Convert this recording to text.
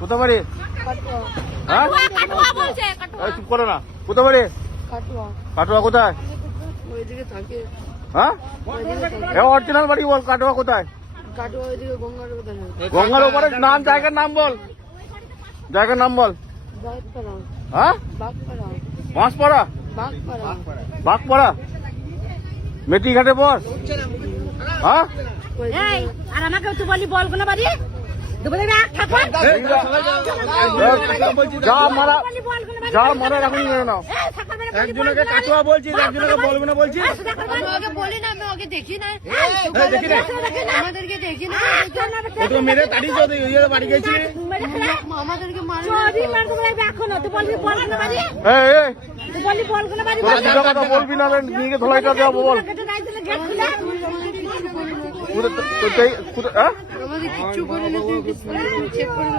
কোথায় বাড়ি? হ্যাঁ চুপ করো না। কোথায় বাড়ি? কাটোয়া কোথায়? হ্যাঁ অরিজিনাল বাড়ি বল। কাটোয়া কোথায়? গঙ্গার ওপরে নাম, জায়গার নাম বল, জায়গার নাম বল। হ্যাঁ বাঁশপাড়া, বাঘপাড়া, মেটিঘাটে বস। হ্যাঁ আর আমাকে তুই বলি বলবো না বাড়ি যা মারা, যা মারা এখন মেরে নাও। একজনকে কাটোয়া বলছিস, একজনকে বলবো না বলছিস। ওকে বলি না, আমি ওকে দেখি না, দেখি না, আমাদেরকে দেখি না, তো মেরে তাড়িয়ে বাড়ি গেছিলি। আমাদেরকে এখনো তুই বলবি বলবো না বাড়ি, তুই বলবি বলবো না বাড়ি, কথা বলবি না, নিয়ে গিয়ে ধলাইটা দেবো বল। আমাদের কিচ্ছু করে না, তুই চেক করে